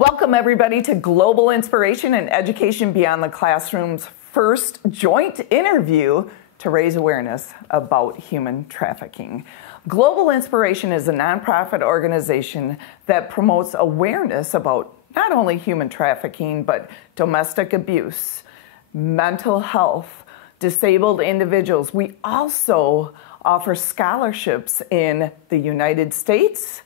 Welcome everybody to Global Inspiration and Education Beyond the Classroom's first joint interview to raise awareness about human trafficking. Global Inspiration is a nonprofit organization that promotes awareness about not only human trafficking, but domestic abuse, mental health, disabled individuals. We also offer scholarships in the United States,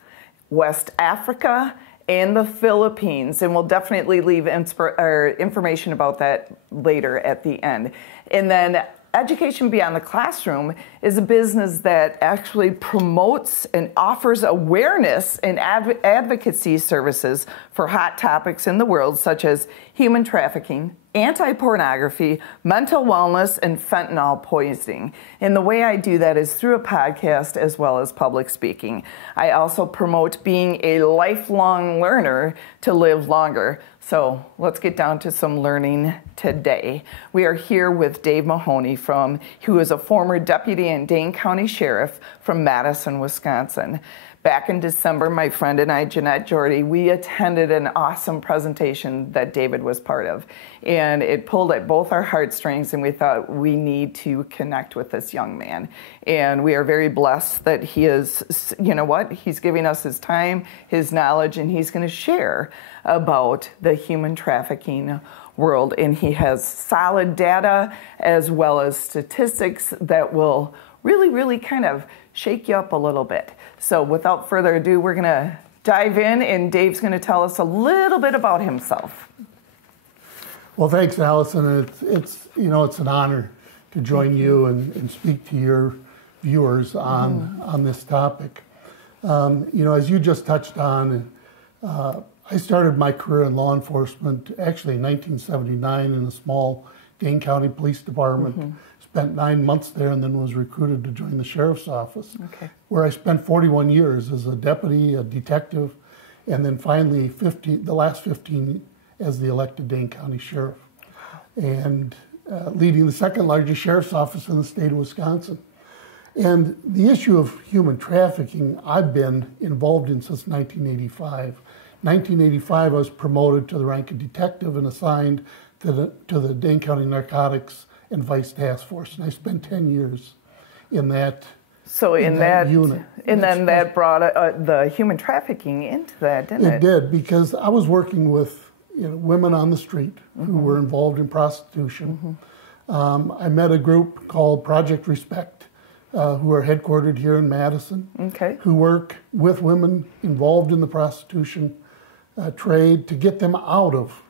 West Africa, and the Philippines, and we'll definitely leave information about that later at the end. And then Education Beyond the Classroom is a business that actually promotes and offers awareness and advocacy services for hot topics in the world, such as human trafficking, anti-pornography, mental wellness, and fentanyl poisoning. And the way I do that is through a podcast as well as public speaking. I also promote being a lifelong learner to live longer. So let's get down to some learning today. We are here with Dave Mahoney, who is a former deputy and Dane County sheriff from Madison, Wisconsin. Back in December, my friend and I, Jeanette Jordy, we attended an awesome presentation that David was part of. And it pulled at both our heartstrings, and we thought we need to connect with this young man. And we are very blessed that he is, you know what, he's giving us his time, his knowledge, and he's going to share about the human trafficking world. And he has solid data as well as statistics that will really kind of shake you up a little bit. So without further ado, we're going to dive in, and Dave's going to tell us a little bit about himself. Well, thanks, Allison. It's an honor to join you and speak to your viewers on this topic. As you just touched on, I started my career in law enforcement actually in 1979 in a small Dane County Police Department. Spent 9 months there and then was recruited to join the sheriff's office, where I spent 41 years as a deputy, a detective, and then finally the last 15 as the elected Dane County sheriff, and leading the second largest sheriff's office in the state of Wisconsin. And the issue of human trafficking I've been involved in since 1985. 1985, I was promoted to the rank of detective and assigned to the Dane County Narcotics and Vice Task Force, and I spent 10 years in that. So in that unit, and then that brought the human trafficking into that, didn't it? It did, because I was working with women on the street who were involved in prostitution. I met a group called Project Respect, who are headquartered here in Madison, who work with women involved in the prostitution trade to get them out of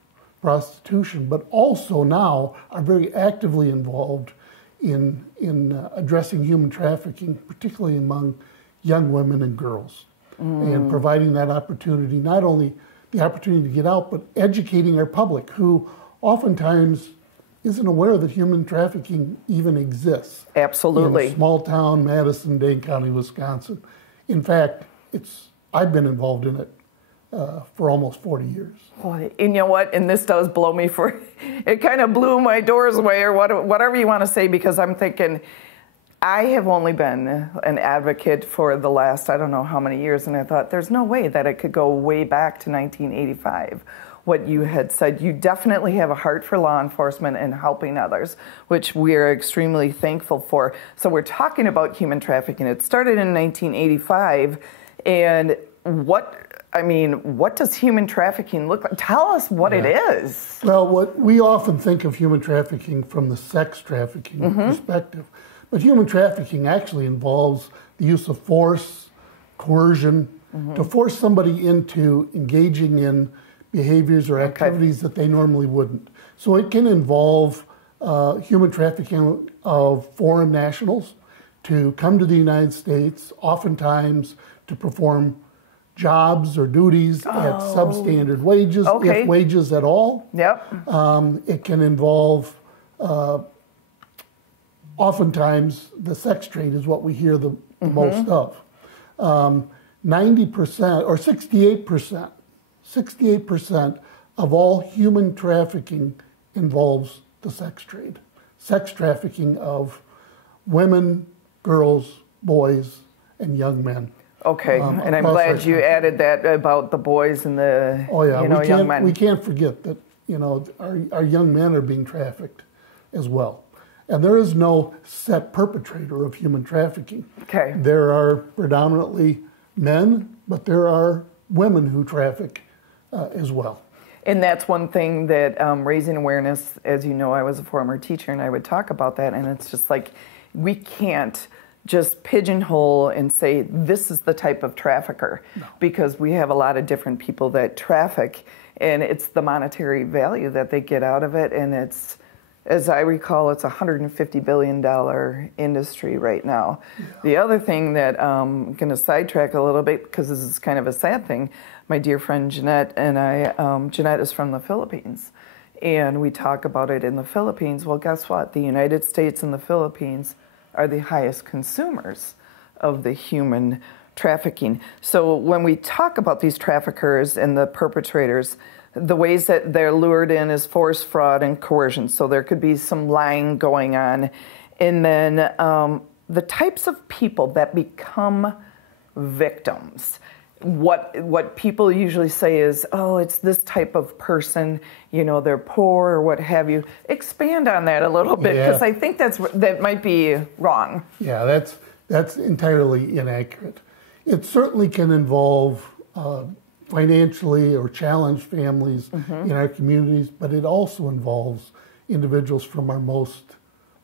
prostitution, but also now are very actively involved in addressing human trafficking, particularly among young women and girls, and providing that opportunity, not only the opportunity to get out, but educating our public, who oftentimes isn't aware that human trafficking even exists. Absolutely. In a small town, Madison, Dane County, Wisconsin. In fact, I've been involved in it for almost 40 years. And you know what? And this does blow me it kind of blew my doors away, or whatever you want to say, because I'm thinking, I have only been an advocate for the last, I don't know how many years, and I thought there's no way that it could go way back to 1985. What you had said, you definitely have a heart for law enforcement and helping others, which we are extremely thankful for. So we're talking about human trafficking. It started in 1985, and what does human trafficking look like? Tell us what it is. Well, what we often think of human trafficking from the sex trafficking perspective, but human trafficking actually involves the use of force, coercion, to force somebody into engaging in behaviors or activities that they normally wouldn't. So it can involve human trafficking of foreign nationals to come to the United States, oftentimes to perform jobs or duties at substandard wages, if wages at all. It can involve, oftentimes, the sex trade is what we hear the most of. 90% or 68% of all human trafficking involves the sex trade. Sex trafficking of women, girls, boys, and young men. Okay, and I'm glad you added that about the boys and the young men. We can't forget that our young men are being trafficked as well. And there is no set perpetrator of human trafficking. Okay. There are predominantly men, but there are women who traffic as well. And that's one thing that raising awareness, as you know, I was a former teacher and I would talk about that, and it's just like we can't just pigeonhole and say this is the type of trafficker, because we have a lot of different people that traffic, and it's the monetary value that they get out of it, and it's, as I recall, it's a $150 billion industry right now. Yeah. The other thing that I'm going to sidetrack a little bit, because this is kind of a sad thing, my dear friend Jeanette and I, Jeanette is from the Philippines, and we talk about it in the Philippines. Well, guess what? The United States and the Philippines are the highest consumers of the human trafficking. So when we talk about these traffickers and the perpetrators, the ways that they're lured in is force, fraud, and coercion. So there could be some lying going on. And then the types of people that become victims. What people usually say is, oh, it's this type of person, they're poor or what have you. Expand on that a little bit, because I think that might be wrong. Yeah, that's entirely inaccurate. It certainly can involve financially or challenged families in our communities, but it also involves individuals from our most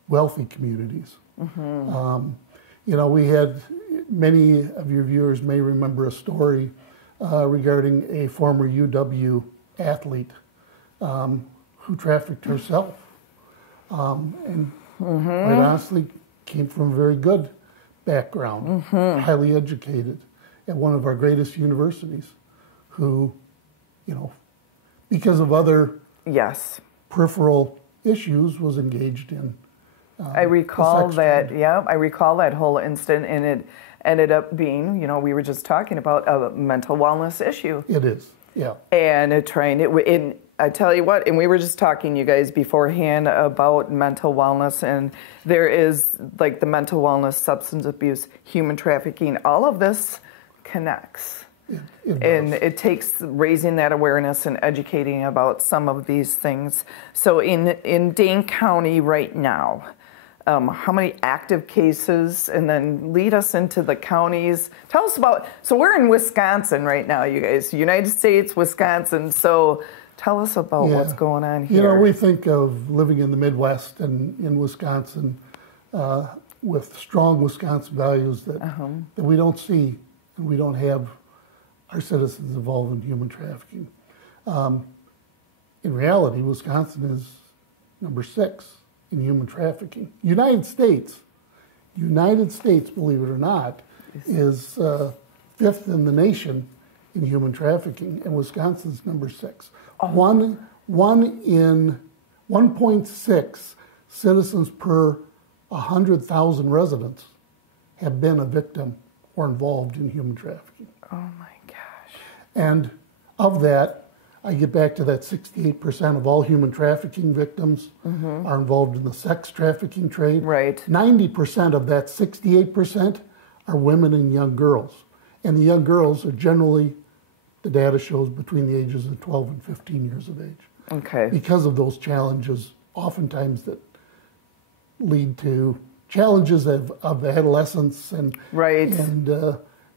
wealthy communities. We had, many of your viewers may remember a story regarding a former UW athlete who trafficked herself, and quite honestly came from a very good background, highly educated at one of our greatest universities, who, because of other peripheral issues, was engaged in I recall that, I recall that whole incident, and it ended up being, we were just talking about a mental wellness issue. It is, yeah. And I tell you what, and we were just talking, you guys, beforehand about mental wellness, and there is, like, the mental wellness, substance abuse, human trafficking, all of this connects. And it takes raising that awareness and educating about some of these things. So in Dane County right now, how many active cases, and then lead us into the counties. Tell us about, so we're in Wisconsin right now, you guys, United States, Wisconsin. So tell us about what's going on here. We think of living in the Midwest and in Wisconsin with strong Wisconsin values that we don't see, and we don't have our citizens involved in human trafficking. In reality, Wisconsin is number 6 in human trafficking. United States, believe it or not, is 5th in the nation in human trafficking, and Wisconsin's number 6. 1.6 citizens per 100,000 residents have been a victim or involved in human trafficking. Oh my gosh. And of that, I get back to that 68% of all human trafficking victims are involved in the sex trafficking trade. Right. 90% of that 68% are women and young girls. And the young girls are generally, the data shows, between the ages of 12 and 15 years of age. Okay. Because of those challenges, oftentimes that lead to challenges of adolescence and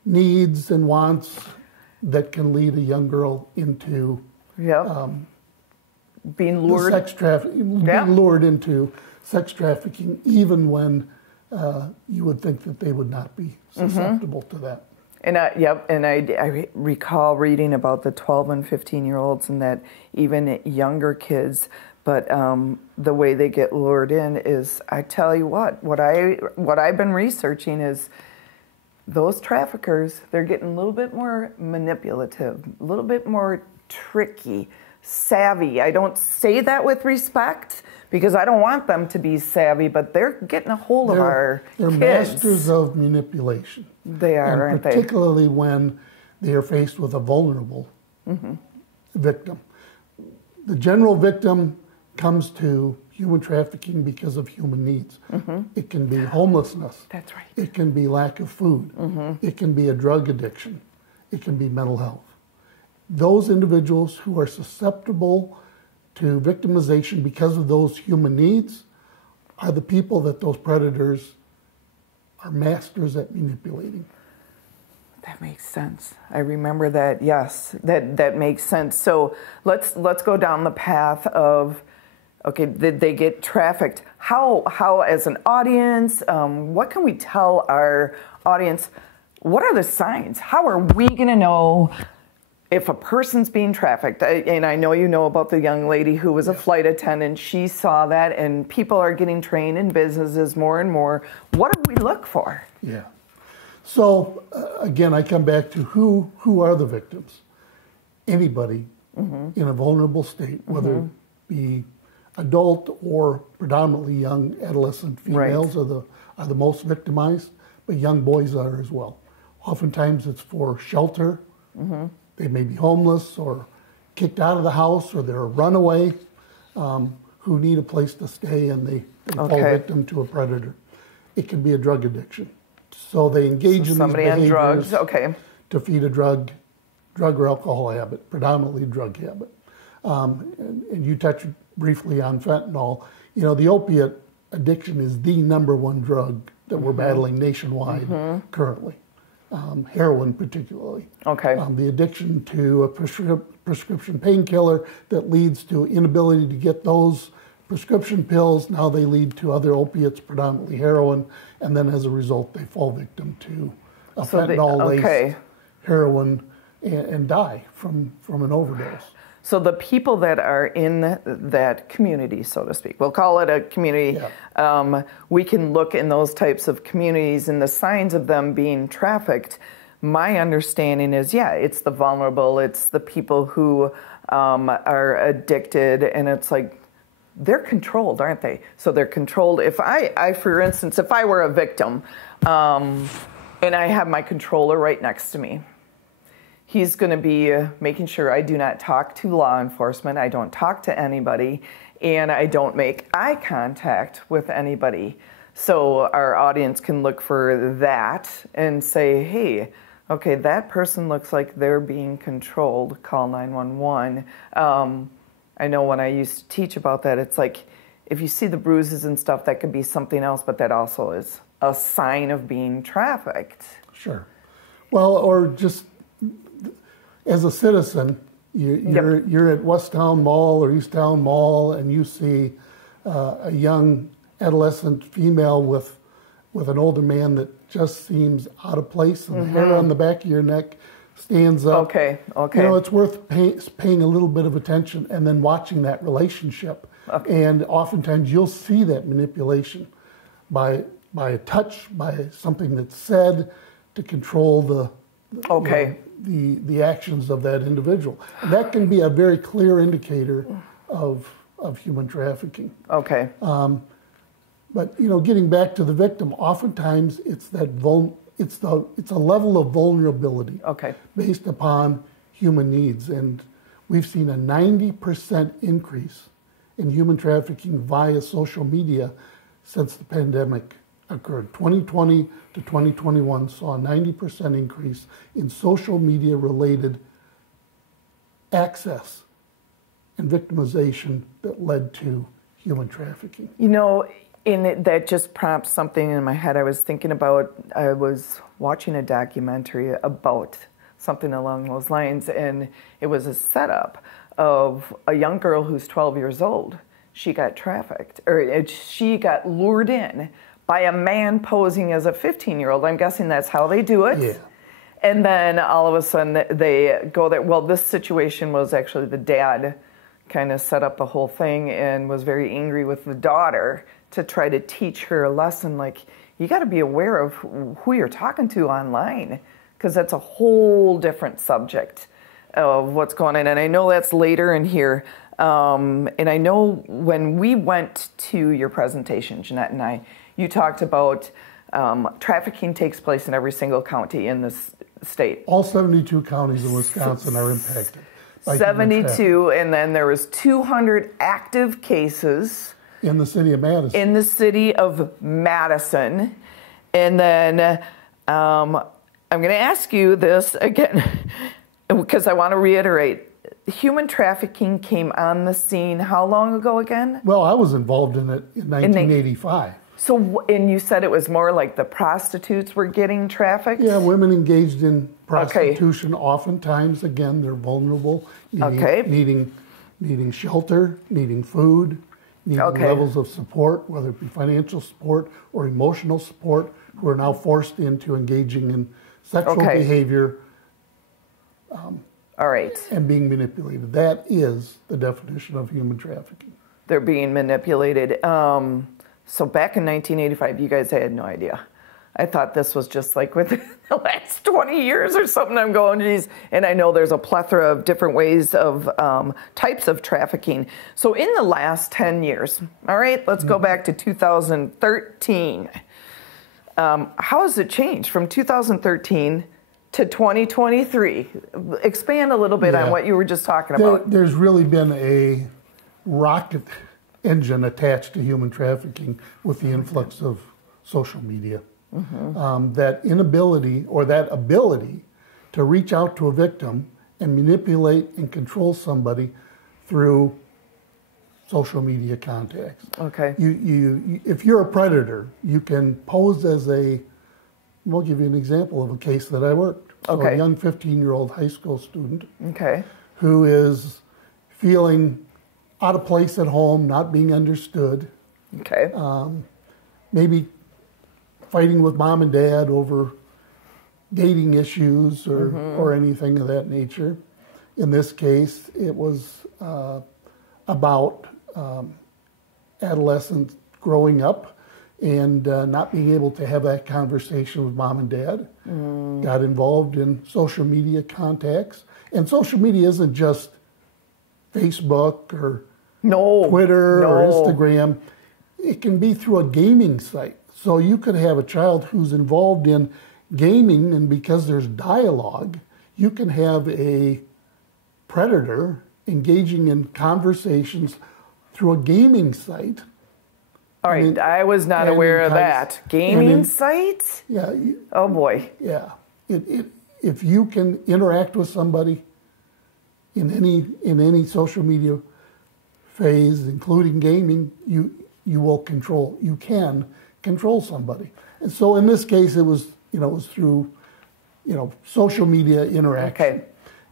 needs and wants that can lead a young girl into being lured, being lured into sex trafficking, even when you would think that they would not be susceptible to that. And I recall reading about the 12 and 15-year-olds, and that even younger kids. But the way they get lured in is, I tell you what I've been researching is those traffickers, they're getting a little bit more manipulative, a little bit more tricky, savvy. I don't say that with respect, because I don't want them to be savvy, but they're getting a hold of our kids. They're masters of manipulation. They are, aren't they? Particularly when they are faced with a vulnerable victim. The general victim comes to human trafficking because of human needs. It can be homelessness. That's right. It can be lack of food. It can be a drug addiction. It can be mental health. Those individuals who are susceptible to victimization because of those human needs are the people that those predators are masters at manipulating. That makes sense. I remember that. Yes, that makes sense. So let's go down the path of, okay, did they get trafficked? How as an audience, what can we tell our audience? What are the signs? How are we going to know if a person's being trafficked? And I know you know about the young lady who was a flight attendant. She saw that, and people are getting trained in businesses more and more. What do we look for? Yeah. So again, I come back to who are the victims? Anybody in a vulnerable state, whether it be adult or predominantly young adolescent females are the most victimized, but young boys are as well. Oftentimes it's for shelter. They may be homeless or kicked out of the house, or they're a runaway who need a place to stay, and they fall victim to a predator. It can be a drug addiction. So they engage in these behaviors on drugs, to feed a drug or alcohol habit, predominantly drug habit. And you touched briefly on fentanyl. You know, the opiate addiction is the #1 drug that we're battling nationwide currently. Heroin particularly. The addiction to a prescription painkiller that leads to inability to get those prescription pills. Now they lead to other opiates, predominantly heroin, and then as a result they fall victim to a fentanyl-laced heroin and die from an overdose. So the people that are in that community, so to speak, we'll call it a community, we can look in those types of communities and the signs of them being trafficked. My understanding is, it's the vulnerable, it's the people who are addicted, and it's like, they're controlled, aren't they? So they're controlled. If I for instance, if I were a victim and I have my controller right next to me, he's going to be making sure I do not talk to law enforcement, I don't talk to anybody, and I don't make eye contact with anybody. So our audience can look for that and say, hey, okay, that person looks like they're being controlled, call 911. I know when I used to teach about that, it's like, if you see the bruises and stuff, that could be something else, but that also is a sign of being trafficked. Sure. Well, or just as a citizen, you're at Westtown Mall or Easttown Mall, and you see a young adolescent female with an older man that just seems out of place, and the hair on the back of your neck stands up. Okay. You know, it's worth paying a little bit of attention and then watching that relationship. And oftentimes you'll see that manipulation by a touch, by something that's said to control the actions of that individual. And that can be a very clear indicator of human trafficking. But you know, getting back to the victim, oftentimes it's that it's a level of vulnerability based upon human needs, and we've seen a 90% increase in human trafficking via social media since the pandemic occurred. 2020 to 2021 saw a 90% increase in social media related access and victimization that led to human trafficking. You know, that just prompts something in my head. I was watching a documentary about something along those lines, and it was a setup of a young girl who's 12 years old. She got trafficked, or she got lured in by a man posing as a 15-year-old. I'm guessing that's how they do it. Yeah. And then all of a sudden they go there. Well, this situation was actually the dad kind of set up the whole thing and was very angry with the daughter to try to teach her a lesson, like, you got to be aware of who you're talking to online, because that's a whole different subject of what's going on. And I know that's later in here. And I know when we went to your presentation, Jeanette and I, you talked about trafficking takes place in every single county in this state. All 72 counties in Wisconsin are impacted. by human trafficking. 72, and then there was 200 active cases In the city of Madison. in the city of Madison. And then I'm going to ask you this again, because I want to reiterate. Human trafficking came on the scene how long ago again? Well, I was involved in it in 1985. So, and you said it was more like the prostitutes were getting trafficked? Yeah, women engaged in prostitution, oftentimes, again, they're vulnerable, needing shelter, needing food, needing levels of support, whether it be financial support or emotional support, who are now forced into engaging in sexual behavior and being manipulated. That is the definition of human trafficking. They're being manipulated. So back in 1985, you guys had no idea. I thought this was just like within the last 20 years or something. I'm going, geez. And I know there's a plethora of different ways of types of trafficking. So in the last 10 years, all right, let's go back to 2013. How has it changed from 2013 to 2023? Expand a little bit on what you were just talking about. There's really been a rocket engine attached to human trafficking with the influx of social media. That inability or that ability to reach out to a victim and manipulate and control somebody through social media contacts. Okay. If you're a predator, you can pose as I'll give you an example of a case that I worked. So a young 15-year-old high school student who is feeling out of place at home, not being understood. Maybe fighting with mom and dad over dating issues or anything of that nature. In this case, it was about adolescents growing up and not being able to have that conversation with mom and dad. Got involved in social media contacts. And social media isn't just Facebook or Twitter or Instagram. It can be through a gaming site. So you could have a child who's involved in gaming, and because there's dialogue, you can have a predator engaging in conversations through a gaming site. All right, I was not aware of that. Gaming site? Yeah. Oh boy. Yeah. If you can interact with somebody in any social media phase, including gaming, you can control somebody. And so in this case, it was through social media interaction.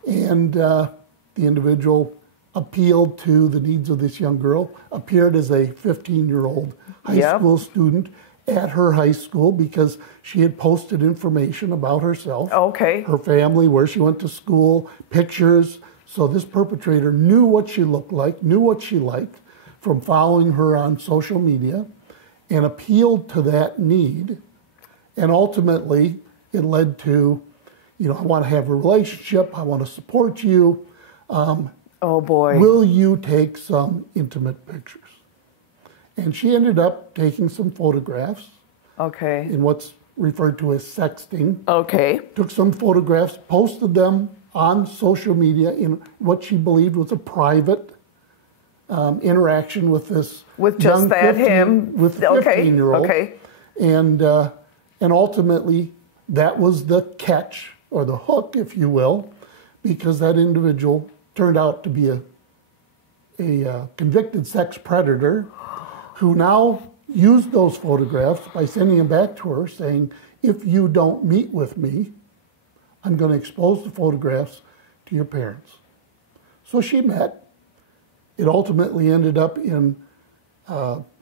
And the individual appealed to the needs of this young girl, appeared as a 15-year-old high school student at her high school because she had posted information about herself, her family, where she went to school, pictures. So this perpetrator knew what she looked like, knew what she liked from following her on social media, and appealed to that need. And ultimately, it led to, I want to have a relationship, I want to support you. Oh boy. Will you take some intimate pictures? And she ended up taking some photographs. In what's referred to as sexting. Took some photographs, posted them on social media in what she believed was a private interaction with this with just that 15-year-old. And ultimately, that was the catch, or the hook, if you will, because that individual turned out to be a convicted sex predator who now used those photographs by sending them back to her saying, if you don't meet with me, I'm going to expose the photographs to your parents. So she met. It ultimately ended up in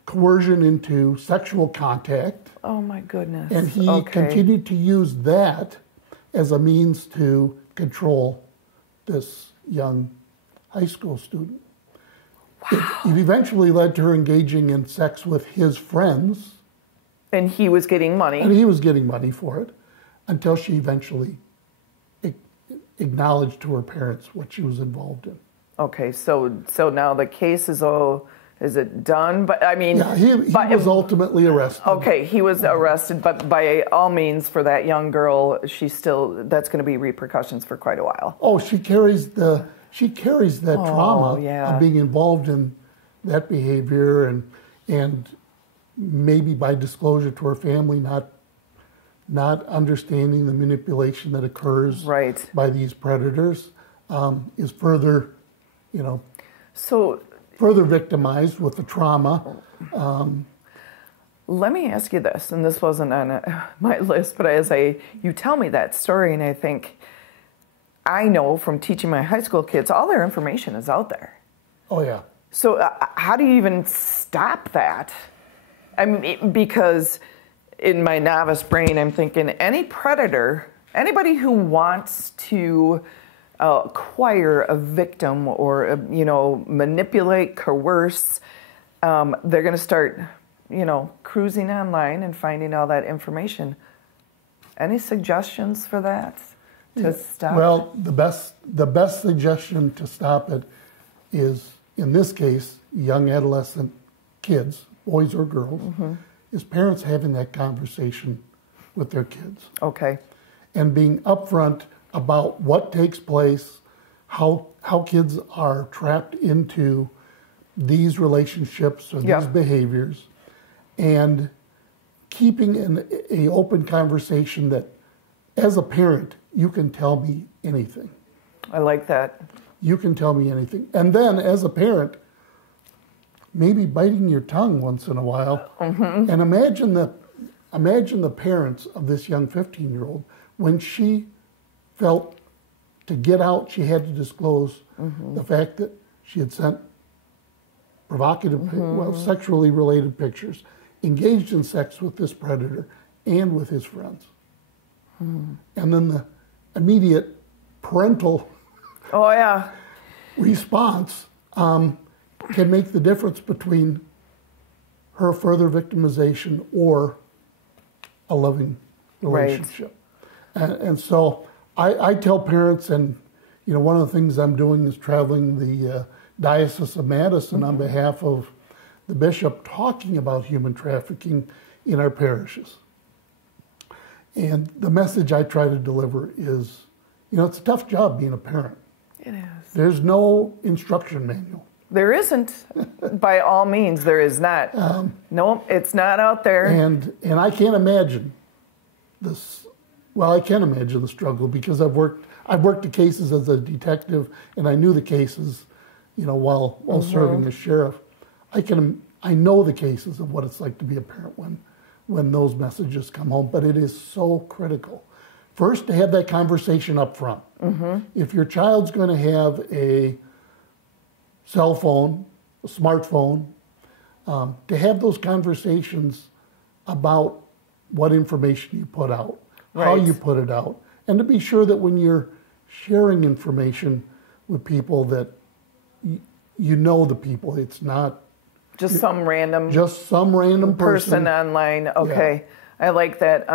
coercion into sexual contact. Oh my goodness. And he continued to use that as a means to control this young high school student. It eventually led to her engaging in sex with his friends. And he was getting money. And he was getting money for it, until she eventually acknowledged to her parents what she was involved in. Okay, so now the case is it done? But I mean, yeah, he was ultimately arrested. Okay, he was arrested, but by all means, for that young girl, that's going to be repercussions for quite a while. Oh, she carries the she carries that trauma of being involved in that behavior, and maybe by disclosure to her family, not understanding the manipulation that occurs by these predators, is further, further victimized with the trauma. Let me ask you this, and this wasn't on my list, but you tell me that story, and I think, I know from teaching my high school kids, all their information is out there. Oh, yeah. So how do you even stop that? I mean, because in my novice brain, I'm thinking any predator, anybody who wants to acquire a victim or, manipulate, coerce, they're going to start, cruising online and finding all that information. Any suggestions for that to stop? Well, the best suggestion to stop it is, in this case, young adolescent kids, boys or girls, is parents having that conversation with their kids. Okay. And being upfront about what takes place, how kids are trapped into these relationships or these behaviors, and keeping an open conversation that, as a parent, you can tell me anything. I like that. You can tell me anything. And then, as a parent, maybe biting your tongue once in a while. And imagine the parents of this young 15-year-old, when she felt to get out, she had to disclose the fact that she had sent provocative, sexually related pictures, engaged in sex with this predator and with his friends. And then the immediate parental response can make the difference between her further victimization or a loving relationship. And so I tell parents, and one of the things I'm doing is traveling the Diocese of Madison on behalf of the bishop, talking about human trafficking in our parishes. And the message I try to deliver is, it's a tough job being a parent. It is. There's no instruction manual. There isn't. By all means, there is not. No, it's not out there. And I can't imagine this. Well, I can imagine the struggle, because I've worked the cases as a detective, and I knew the cases, while serving as sheriff. I know the cases of what it's like to be a parent when those messages come home. But it is so critical. First, to have that conversation up front. If your child's going to have a cell phone, a smartphone, to have those conversations about what information you put out, how you put it out, and to be sure that when you're sharing information with people that you know the people, it's not just some random person online. Okay, yeah. I like that.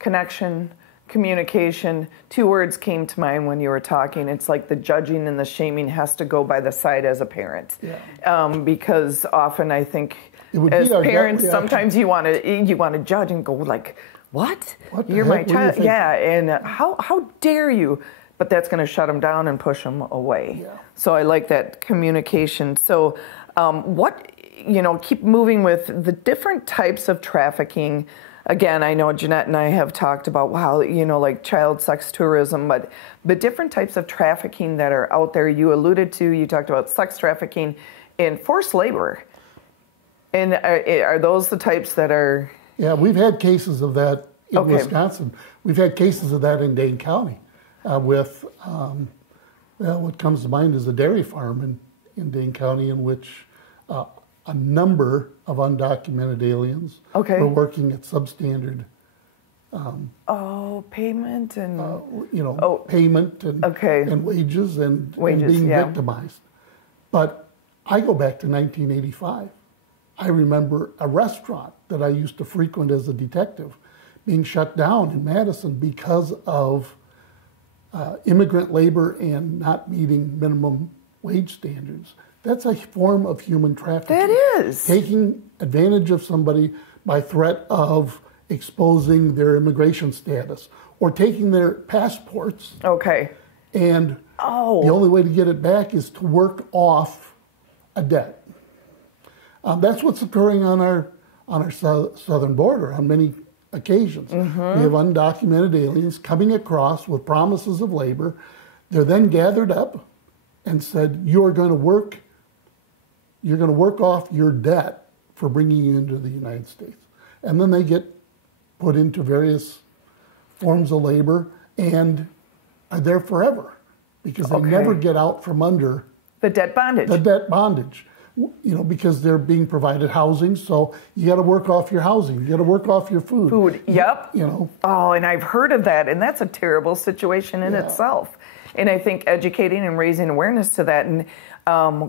Connection, communication. 2 words came to mind when you were talking. It's like the judging and the shaming has to go by the side as a parent. Yeah. Because often I think as parents, sometimes you want to judge and go like, what you're my child, and how dare you? But that's going to shut them down and push them away. Yeah. So I like that communication. So keep moving with the different types of trafficking. Again, I know Jeanette and I have talked about, like child sex tourism, but the different types of trafficking that are out there. You talked about sex trafficking and forced labor. And are those the types that are... Yeah, we've had cases of that in Wisconsin. We've had cases of that in Dane County with, what comes to mind is a dairy farm in Dane County, in which a number of undocumented aliens were working at substandard payment and payment and wages and being victimized. But I go back to 1985. I remember a restaurant that I used to frequent as a detective being shut down in Madison because of immigrant labor and not meeting minimum wage standards. That's a form of human trafficking. That is. Taking advantage of somebody by threat of exposing their immigration status or taking their passports. Okay. And Oh. The only way to get it back is to work off a debt. That's what's occurring on our southern border on many occasions. We have undocumented aliens coming across with promises of labor. They're then gathered up and said, you're going to work off your debt for bringing you into the United States. And then they get put into various forms of labor and are there forever because they never get out from under the debt bondage. The debt bondage, because they're being provided housing. So you got to work off your housing. You got to work off your food. Food, yep. Oh, and I've heard of that, and that's a terrible situation in itself. And I think educating and raising awareness to that, and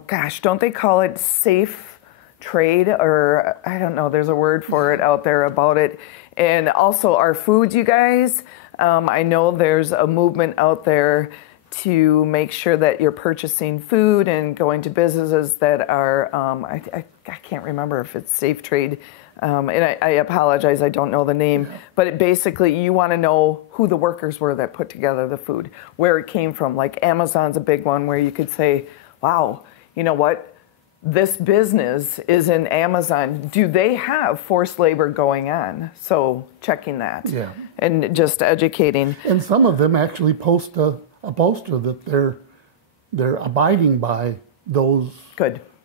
gosh, don't they call it safe trade, or I don't know, there's a word for it out there about it. And also our foods, you guys, I know there's a movement out there to make sure that you're purchasing food and going to businesses that are, I can't remember if it's safe trade, and I apologize, I don't know the name, but basically you want to know who the workers were that put together the food, where it came from. Like Amazon's a big one where you could say, wow, you know what? This business is in Amazon. Do they have forced labor going on? So checking that and just educating. And some of them actually post a poster that they're abiding by those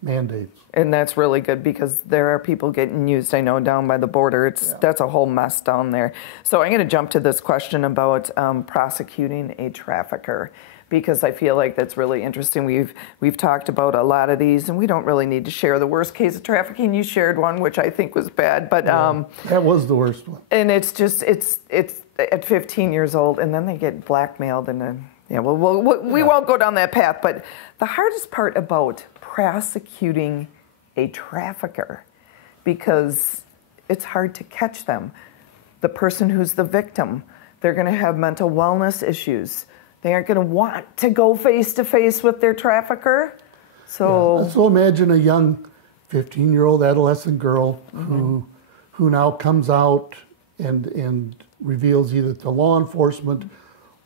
mandates. And that's really good because there are people getting used, I know, down by the border. That's a whole mess down there. So I'm going to jump to this question about prosecuting a trafficker, because I feel like that's really interesting. We've talked about a lot of these, and we don't really need to share the worst case of trafficking. You shared one, which I think was bad, but that was the worst one. And it's just it's at 15 years old, and then they get blackmailed, and then we won't go down that path. But the hardest part about prosecuting a trafficker, because it's hard to catch them. The person who's the victim, they're going to have mental wellness issues. They aren't going to want to go face to face with their trafficker. So imagine a young 15-year-old adolescent girl who now comes out and reveals either to law enforcement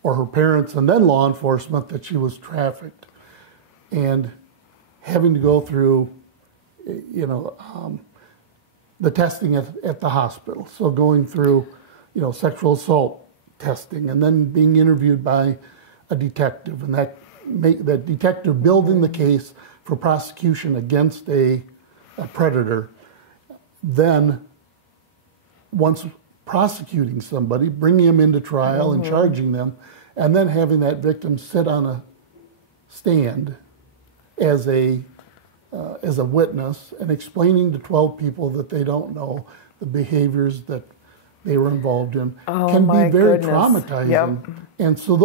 or her parents and then law enforcement that she was trafficked, and having to go through, the testing at the hospital. So going through, sexual assault testing, and then being interviewed by a detective, and that detective building the case for prosecution against a predator. Then, once prosecuting somebody, bringing them into trial and charging them, and then having that victim sit on a stand as a witness and explaining to 12 people that they don't know the behaviors that they were involved in can be very traumatizing. Yep. And so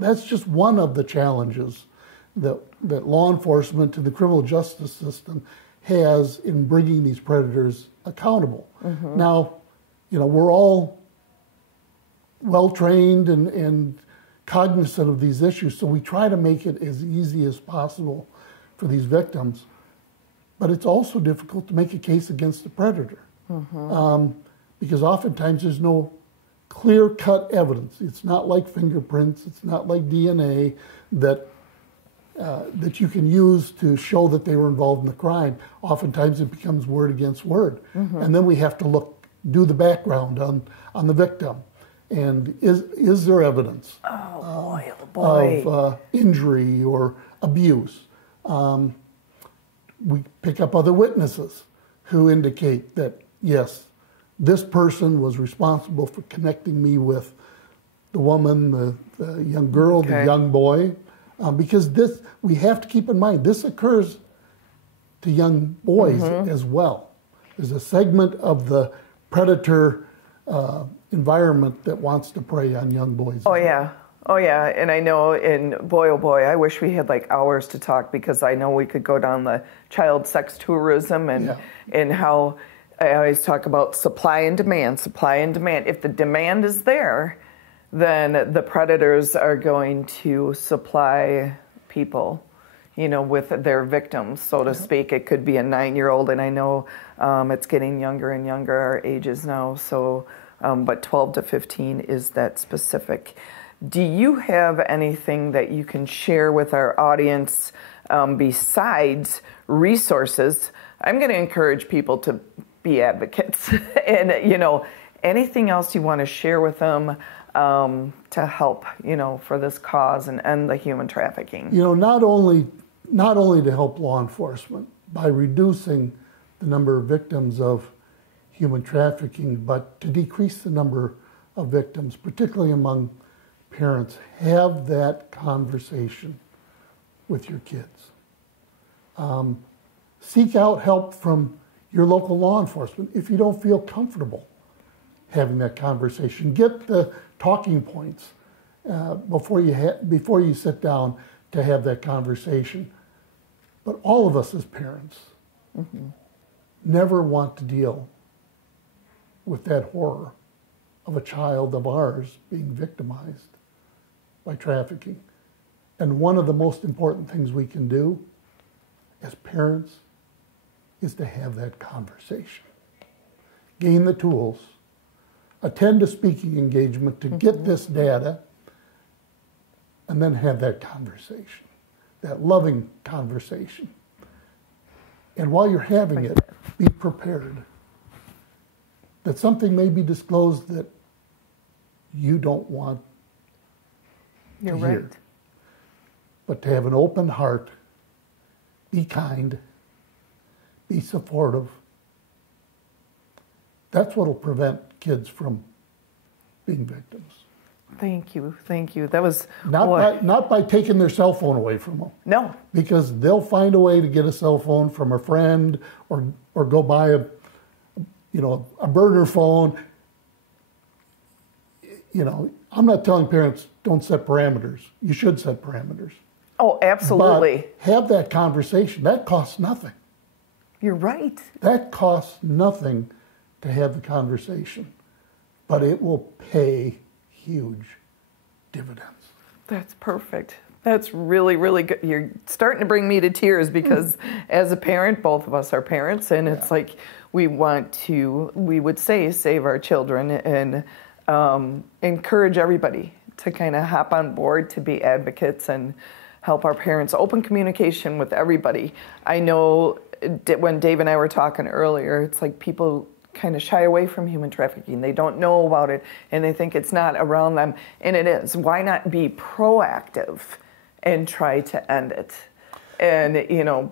that's just one of the challenges that law enforcement and the criminal justice system has in bringing these predators accountable. Now, we're all well-trained and cognizant of these issues, so we try to make it as easy as possible for these victims. But it's also difficult to make a case against the predator. Because oftentimes there's no clear-cut evidence. It's not like fingerprints. It's not like DNA that you can use to show that they were involved in the crime. Oftentimes it becomes word against word. And then we have to do the background on the victim. And is there evidence of injury or abuse? We pick up other witnesses who indicate that, yes, this person was responsible for connecting me with the woman, the young girl, the young boy, because we have to keep in mind, this occurs to young boys as well. There's a segment of the predator environment that wants to prey on young boys. Oh yeah, and I know, and boy, oh boy, I wish we had like hours to talk, because I know we could go down the child sex tourism and how I always talk about supply and demand. If the demand is there, then the predators are going to supply people, with their victims, so to speak. It could be a 9-year-old, and I know it's getting younger and younger, our ages now, so, but 12 to 15 is that specific. Do you have anything that you can share with our audience besides resources? I'm going to encourage people to be advocates and, anything else you want to share with them to help, for this cause and end the human trafficking? Not only to help law enforcement by reducing the number of victims of human trafficking, but to decrease the number of victims, particularly among parents. Have that conversation with your kids. Seek out help from your local law enforcement if you don't feel comfortable having that conversation. Get the talking points before you sit down to have that conversation. But all of us as parents never want to deal with that horror of a child of ours being victimized by trafficking. And one of the most important things we can do as parents is to have that conversation. Gain the tools, attend a speaking engagement to get this data, and then have that conversation, that loving conversation. And while you're having it, be prepared that something may be disclosed that you don't want to hear. Right. But to have an open heart, be kind, be supportive. That's what will prevent kids from being victims. Thank you. That was not by taking their cell phone away from them. No, because they'll find a way to get a cell phone from a friend or go buy a burner phone. I'm not telling parents don't set parameters. You should set parameters. Oh, absolutely. But have that conversation. That costs nothing. You're right. That costs nothing to have the conversation, but it will pay huge dividends. That's perfect. That's really, really good. You're starting to bring me to tears because as a parent, both of us are parents, and it's like we would say, save our children and encourage everybody to kind of hop on board to be advocates and help our parents. Open communication with everybody. I know when Dave and I were talking earlier, it's like people kind of shy away from human trafficking. They don't know about it, and they think it's not around them, and it is. Why not be proactive and try to end it? And,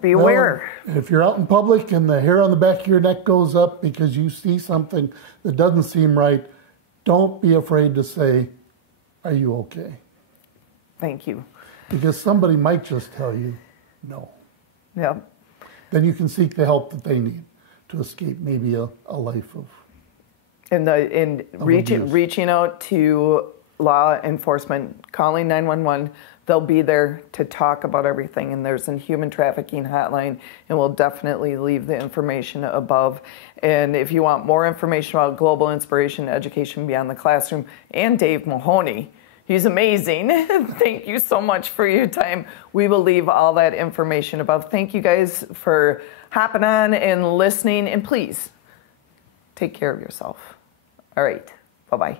be aware. If you're out in public and the hair on the back of your neck goes up because you see something that doesn't seem right, don't be afraid to say, "Are you okay?" Thank you. Because somebody might just tell you no. Yep. Then you can seek the help that they need to escape maybe a life of reaching out to law enforcement, calling 911. They'll be there to talk about everything, and there's a human trafficking hotline, and we'll definitely leave the information above. And if you want more information about Global Inspiration Education Beyond the Classroom and Dave Mahoney, he's amazing. Thank you so much for your time. We will leave all that information above. Thank you guys for hopping on and listening, and please take care of yourself. All right, bye-bye.